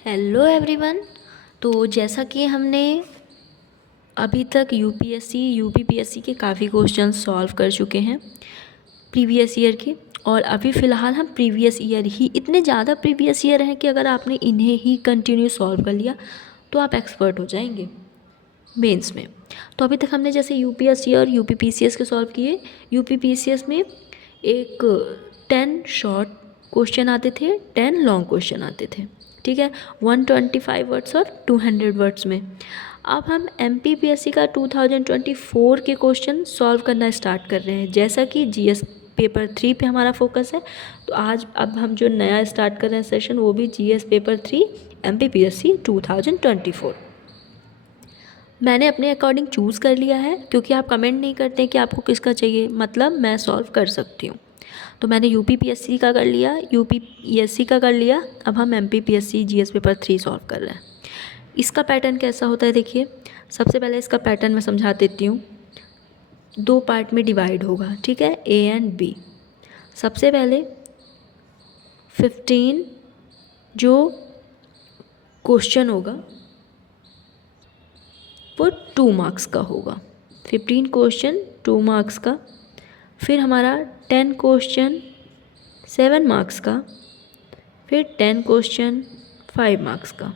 Hello everyone. तो जैसा कि हमने अभी तक यूपीएससी यूपीपीएससी के काफ़ी क्वेश्चन सॉल्व कर चुके हैं प्रीवियस ईयर के, और अभी फ़िलहाल हम प्रीवियस ईयर ही इतने ज़्यादा प्रीवियस ईयर हैं कि अगर आपने इन्हें ही कंटिन्यू सॉल्व कर लिया तो आप एक्सपर्ट हो जाएंगे मेंस में। तो अभी तक हमने जैसे यूपीएससी और यूपीपीसीएस के सॉल्व किए। यूपीपीसीएस में एक 10 शॉर्ट क्वेश्चन आते थे, 10 लॉन्ग क्वेश्चन आते थे, ठीक है, 125 वर्ड्स और 200 वर्ड्स में। अब हम एमपीपीएससी का 2024 के क्वेश्चन सॉल्व करना स्टार्ट कर रहे हैं। जैसा कि जीएस पेपर 3 पे हमारा फोकस है, तो आज अब हम जो नया स्टार्ट कर रहे हैं सेशन, वो भी जीएस पेपर 3 एमपीपीएससी 2024। मैंने अपने अकॉर्डिंग चूज़ कर लिया है, क्योंकि आप कमेंट नहीं करते कि आपको किसका चाहिए, मतलब मैं सॉल्व कर सकती हूँ। तो मैंने यूपीपीएससी का कर लिया, यूपीपीएससी का कर लिया। अब हम एमपीपीएससी जीएस पेपर 3 सॉल्व कर रहे हैं। इसका पैटर्न कैसा होता है देखिए। सबसे पहले इसका पैटर्न मैं समझा देती हूँ। 2 पार्ट में डिवाइड होगा, ठीक है, ए एंड बी। सबसे पहले 15 जो क्वेश्चन होगा वो 2 मार्क्स का होगा। 15 क्वेश्चन 2 मार्क्स का। फिर हमारा 10 क्वेश्चन 7 मार्क्स का। फिर 10 क्वेश्चन 5 मार्क्स का।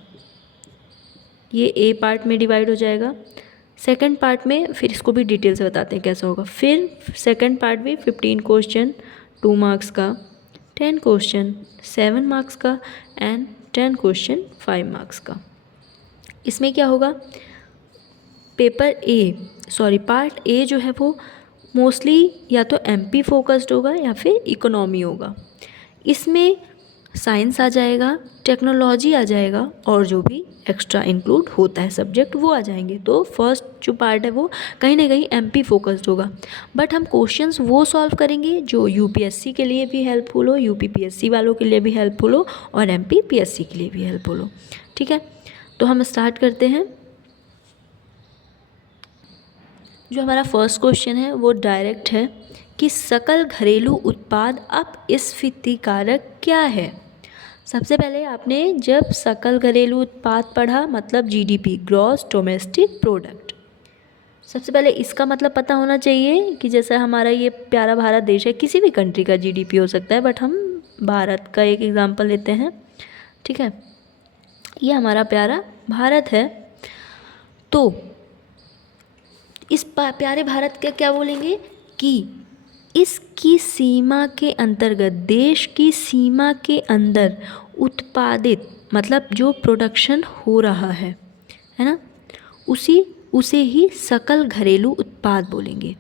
ये ए पार्ट में डिवाइड हो जाएगा। सेकंड पार्ट में फिर इसको भी डिटेल से बताते हैं कैसा होगा। फिर सेकंड पार्ट भी 15 क्वेश्चन 2 मार्क्स का, 10 क्वेश्चन 7 मार्क्स का एंड 10 क्वेश्चन 5 मार्क्स का। इसमें क्या होगा, पार्ट ए जो है वो मोस्टली या तो एमपी फोकस्ड होगा या फिर इकोनॉमी होगा। इसमें साइंस आ जाएगा, टेक्नोलॉजी आ जाएगा, और जो भी एक्स्ट्रा इंक्लूड होता है सब्जेक्ट वो आ जाएंगे। तो फर्स्ट जो पार्ट है वो कहीं ना कहीं एमपी फोकस्ड होगा। बट हम क्वेश्चंस वो सॉल्व करेंगे जो यूपीएससी के लिए भी हेल्पफुल हो, यूपीपीएससी वालों के लिए भी हेल्पफुल हो, और एमपीपीएससी के लिए भी हेल्पफुल हो, ठीक है। तो हम स्टार्ट करते हैं। जो हमारा फर्स्ट क्वेश्चन है वो डायरेक्ट है कि सकल घरेलू उत्पाद अपस्फीति कारक क्या है। सबसे पहले आपने जब सकल घरेलू उत्पाद पढ़ा, मतलब जीडीपी, ग्रॉस डोमेस्टिक प्रोडक्ट, सबसे पहले इसका मतलब पता होना चाहिए कि जैसा हमारा ये प्यारा भारत देश है, किसी भी कंट्री का जीडीपी हो सकता है, बट हम भारत का एक एग्जांपल लेते हैं, ठीक है। ये हमारा प्यारा भारत है। तो इस प्यारे भारत का क्या बोलेंगे कि इसकी सीमा के अंतर्गत, देश की सीमा के अंदर उत्पादित, मतलब जो प्रोडक्शन हो रहा है ना, उसे ही सकल घरेलू उत्पाद बोलेंगे।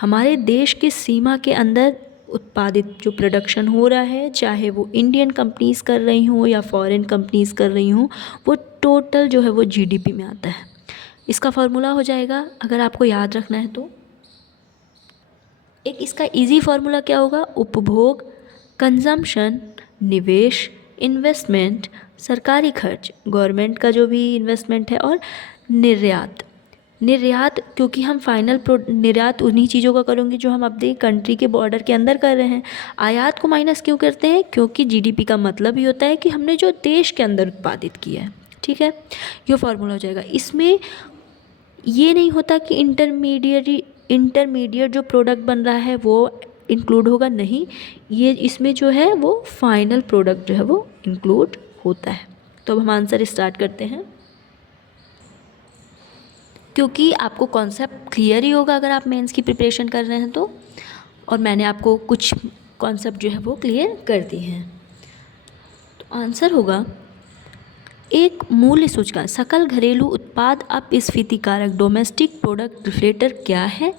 हमारे देश के सीमा के अंदर उत्पादित जो प्रोडक्शन हो रहा है, चाहे वो इंडियन कंपनीज़ कर रही हों या फॉरेन कंपनीज़ कर रही हों, वो टोटल जो है वो जीडीपी में आता है। इसका फार्मूला हो जाएगा, अगर आपको याद रखना है तो, एक इसका इजी फार्मूला क्या होगा, उपभोग, कंजम्पशन, निवेश, इन्वेस्टमेंट, सरकारी खर्च, गवर्नमेंट का जो भी इन्वेस्टमेंट है, और निर्यात क्योंकि हम फाइनल निर्यात उन्हीं चीज़ों का करेंगे जो हम अपने कंट्री के बॉर्डर के अंदर कर रहे हैं। आयात को माइनस क्यों करते हैं, क्योंकि जीडीपी का मतलब ही होता है कि हमने जो देश के अंदर उत्पादित किया है, ठीक है। ये फार्मूला हो जाएगा। इसमें ये नहीं होता कि इंटरमीडिएट जो प्रोडक्ट बन रहा है वो इंक्लूड होगा, नहीं, ये इसमें जो है वो फाइनल प्रोडक्ट जो है वो इंक्लूड होता है। तो अब हम आंसर स्टार्ट करते हैं, क्योंकि आपको कॉन्सेप्ट क्लियर ही होगा अगर आप मेंस की प्रिपरेशन कर रहे हैं तो, और मैंने आपको कुछ कॉन्सेप्ट जो है वो क्लियर कर दिए हैं। तो आंसर होगा, एक मूल्य सूचकांक, सकल घरेलू उत्पाद अपस्फीति कारक, डोमेस्टिक प्रोडक्ट रिफ्लेटर क्या है।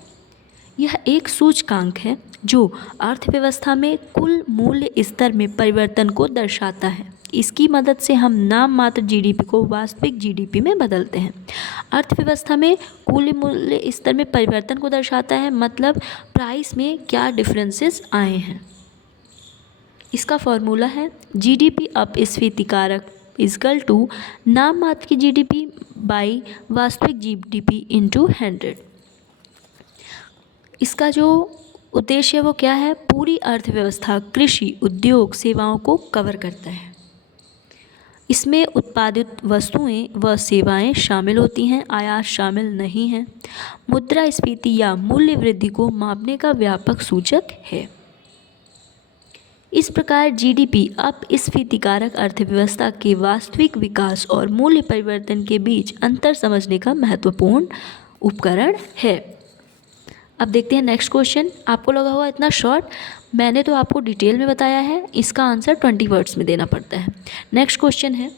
यह एक सूचकांक है जो अर्थव्यवस्था में कुल मूल्य स्तर में परिवर्तन को दर्शाता है। इसकी मदद से हम नाम मात्र जीडीपी को वास्तविक जीडीपी में बदलते हैं। अर्थव्यवस्था में कुल मूल्य स्तर में परिवर्तन को दर्शाता है, मतलब प्राइस में क्या डिफरेंसेस आए हैं। इसका फॉर्मूला है जीडीपी अपस्फीति कारक इजकल टू नाम मात्र की जीडीपी बाई वास्तविक जीडीपी इंटू 100। इसका जो उद्देश्य है वो क्या है, पूरी अर्थव्यवस्था, कृषि, उद्योग, सेवाओं को कवर करता है। इसमें उत्पादित वस्तुएं व सेवाएं शामिल होती हैं, आयात शामिल नहीं है। मुद्रास्फीति या मूल्य वृद्धि को मापने का व्यापक सूचक है। इस प्रकार जीडीपी अपस्फीति कारक अर्थव्यवस्था के वास्तविक विकास और मूल्य परिवर्तन के बीच अंतर समझने का महत्वपूर्ण उपकरण है। अब देखते हैं नेक्स्ट क्वेश्चन। आपको लगा होगा इतना शॉर्ट, मैंने तो आपको डिटेल में बताया है, इसका आंसर 20 वर्ड्स में देना पड़ता है। नेक्स्ट क्वेश्चन है,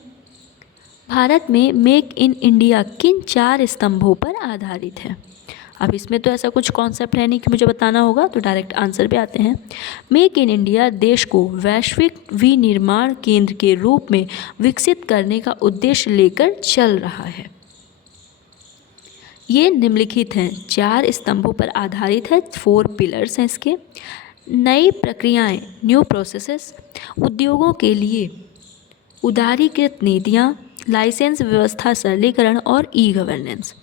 भारत में मेक इन इंडिया किन 4 स्तंभों पर आधारित है। अब इसमें तो ऐसा कुछ कॉन्सेप्ट है नहीं कि मुझे बताना होगा, तो डायरेक्ट आंसर पे आते हैं। मेक इन इंडिया देश को वैश्विक विनिर्माण केंद्र के रूप में विकसित करने का उद्देश्य लेकर चल रहा है। ये निम्नलिखित हैं, 4 स्तंभों पर आधारित है, 4 पिलर्स हैं इसके। नई प्रक्रियाएं, न्यू प्रोसेसेस, उद्योगों के लिए उदारीकृत नीतियाँ, लाइसेंस व्यवस्था सरलीकरण और ई गवर्नेंस।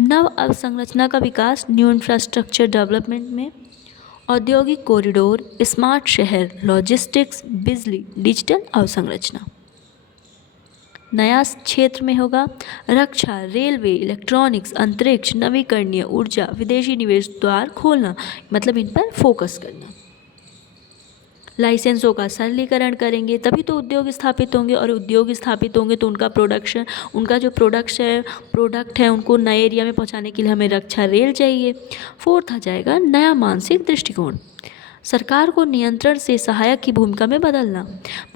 नव अवसंरचना का विकास, न्यू इंफ्रास्ट्रक्चर डेवलपमेंट में, औद्योगिक कॉरिडोर, स्मार्ट शहर, लॉजिस्टिक्स, बिजली, डिजिटल अवसंरचना। नया क्षेत्र में होगा रक्षा, रेलवे, इलेक्ट्रॉनिक्स, अंतरिक्ष, नवीकरणीय ऊर्जा, विदेशी निवेश द्वार खोलना, मतलब इन पर फोकस करना। लाइसेंसों का सरलीकरण करेंगे तभी तो उद्योग स्थापित होंगे, और उद्योग स्थापित होंगे तो उनका प्रोडक्शन, उनका जो प्रोडक्ट है उनको नए एरिया में पहुंचाने के लिए हमें रक्षा रेल चाहिए। 4th आ जाएगा नया मानसिक दृष्टिकोण, सरकार को नियंत्रण से सहायक की भूमिका में बदलना,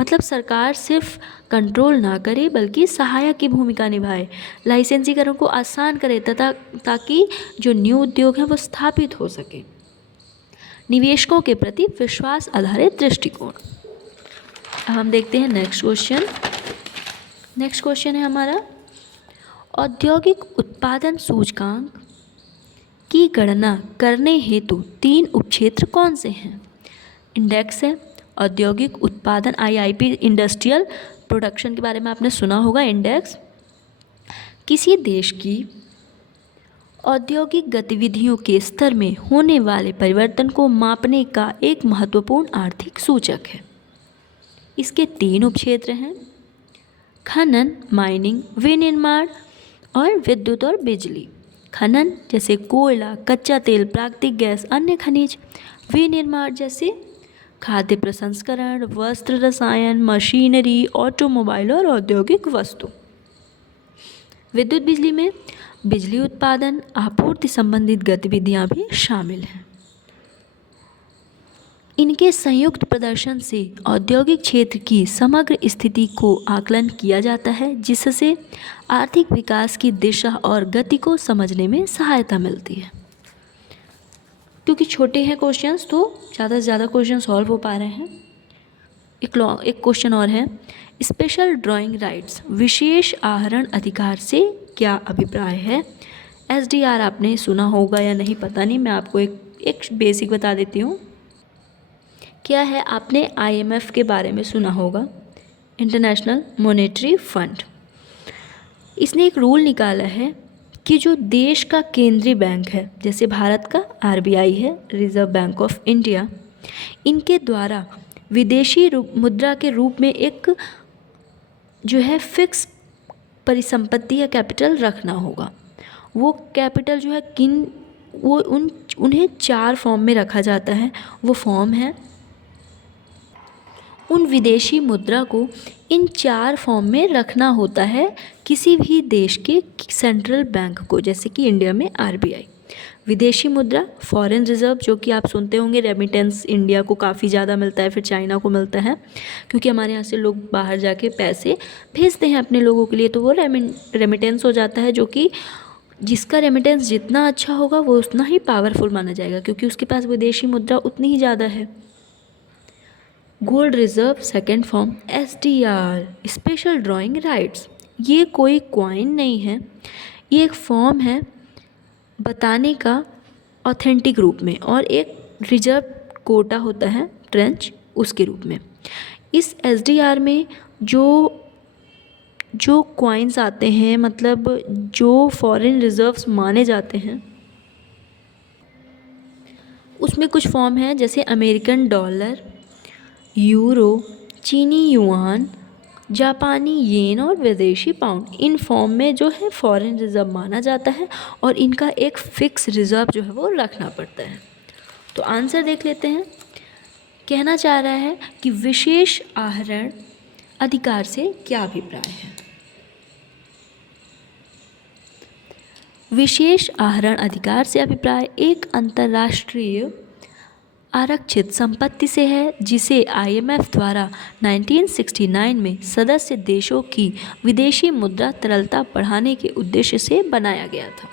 मतलब सरकार सिर्फ कंट्रोल ना करे बल्कि सहायक की भूमिका निभाए, लाइसेंसीकरण को आसान करे तथा ताकि जो न्यू उद्योग है वो स्थापित हो सके। निवेशकों के प्रति विश्वास आधारित दृष्टिकोण। अब हम देखते हैं नेक्स्ट क्वेश्चन। नेक्स्ट क्वेश्चन है हमारा, औद्योगिक उत्पादन सूचकांक की गणना करने हेतु 3 उपक्षेत्र कौन से हैं। इंडेक्स है, औद्योगिक उत्पादन आईआईपी इंडस्ट्रियल प्रोडक्शन के बारे में आपने सुना होगा, इंडेक्स किसी देश की औद्योगिक गतिविधियों के स्तर में होने वाले परिवर्तन को मापने का एक महत्वपूर्ण आर्थिक सूचक है। इसके 3 उपक्षेत्र हैं, खनन, माइनिंग, विनिर्माण और विद्युत और बिजली। खनन जैसे कोयला, कच्चा तेल, प्राकृतिक गैस, अन्य खनिज। विनिर्माण जैसे खाद्य प्रसंस्करण, वस्त्र, रसायन, मशीनरी, ऑटोमोबाइल और औद्योगिक वस्तु। विद्युत बिजली में बिजली उत्पादन, आपूर्ति संबंधित गतिविधियां भी शामिल हैं। इनके संयुक्त प्रदर्शन से औद्योगिक क्षेत्र की समग्र स्थिति को आकलन किया जाता है, जिससे आर्थिक विकास की दिशा और गति को समझने में सहायता मिलती है। क्योंकि छोटे हैं क्वेश्चंस तो ज़्यादा से ज़्यादा क्वेश्चन सॉल्व हो पा रहे हैं। एक क्वेश्चन और है, स्पेशल ड्राइंग राइट्स, विशेष आहरण अधिकार से क्या अभिप्राय है। एसडीआर आपने सुना होगा या नहीं पता नहीं, मैं आपको एक बेसिक बता देती हूँ। क्या है, आपने आईएमएफ के बारे में सुना होगा, इंटरनेशनल मॉनेटरी फंड। इसने एक रूल निकाला है कि जो देश का केंद्रीय बैंक है, जैसे भारत का आरबीआई है, रिजर्व बैंक ऑफ इंडिया, इनके द्वारा विदेशी मुद्रा के रूप में एक जो है फिक्स परिसंपत्ति या कैपिटल रखना होगा। वो कैपिटल जो है उन्हें 4 फॉर्म में रखा जाता है। वो फॉर्म है, उन विदेशी मुद्रा को इन 4 फॉर्म में रखना होता है किसी भी देश के सेंट्रल बैंक को, जैसे कि इंडिया में आरबीआई। विदेशी मुद्रा, फॉरेन रिजर्व, जो कि आप सुनते होंगे, रेमिटेंस इंडिया को काफ़ी ज़्यादा मिलता है, फिर चाइना को मिलता है, क्योंकि हमारे यहाँ से लोग बाहर जाके पैसे भेजते हैं अपने लोगों के लिए, तो वो रेमिटेंस हो जाता है, जो कि जिसका रेमिटेंस जितना अच्छा होगा वो उतना ही पावरफुल माना जाएगा, क्योंकि उसके पास विदेशी मुद्रा उतनी ही ज़्यादा है। Gold reserve second form, SDR, special drawing rights, ये कोई क्वाइन नहीं है, ये एक फॉर्म है बताने का ऑथेंटिक रूप में, और एक रिजर्व कोटा होता है ट्रेंच, उसके रूप में। इस एसडीआर में जो क्वाइंस आते हैं, मतलब जो फॉरेन रिजर्व्स माने जाते हैं, उसमें कुछ फॉर्म हैं, जैसे अमेरिकन डॉलर, यूरो, चीनी युआन, जापानी येन और विदेशी पाउंड इन फॉर्म में जो है फॉरेन रिजर्व माना जाता है और इनका एक फिक्स रिजर्व जो है वो रखना पड़ता है। तो आंसर देख लेते हैं। कहना चाह रहा है कि विशेष आहरण अधिकार से क्या अभिप्राय है। विशेष आहरण अधिकार से अभिप्राय एक अंतर्राष्ट्रीय आरक्षित संपत्ति से है जिसे आईएमएफ द्वारा 1969 में सदस्य देशों की विदेशी मुद्रा तरलता बढ़ाने के उद्देश्य से बनाया गया था।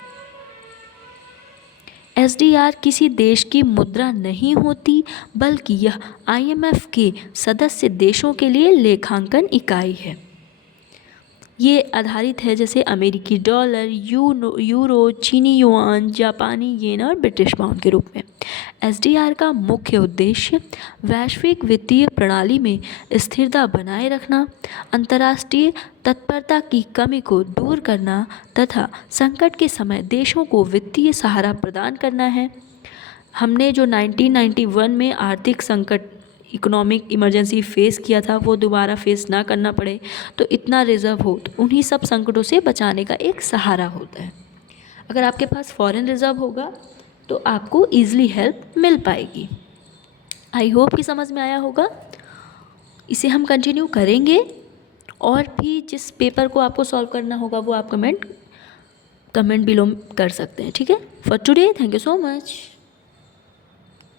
एसडीआर किसी देश की मुद्रा नहीं होती बल्कि यह आईएमएफ के सदस्य देशों के लिए लेखांकन इकाई है। ये आधारित है जैसे अमेरिकी डॉलर, यूरो, चीनी युआन, जापानी येन और ब्रिटिश पाउंड के रूप में। एसडीआर का मुख्य उद्देश्य वैश्विक वित्तीय प्रणाली में स्थिरता बनाए रखना, अंतर्राष्ट्रीय तत्परता की कमी को दूर करना तथा संकट के समय देशों को वित्तीय सहारा प्रदान करना है। हमने जो 1991 में आर्थिक संकट, इकोनॉमिक इमरजेंसी फेस किया था, वो दोबारा फेस ना करना पड़े, तो इतना रिज़र्व हो तो उन्हीं सब संकटों से बचाने का एक सहारा होता है। अगर आपके पास फॉरेन रिज़र्व होगा तो आपको ईज़िली हेल्प मिल पाएगी। आई होप कि समझ में आया होगा। इसे हम कंटिन्यू करेंगे और भी जिस पेपर को आपको सॉल्व करना होगा वो आप कमेंट बिलो कर सकते हैं। ठीक है। For today thank you so much.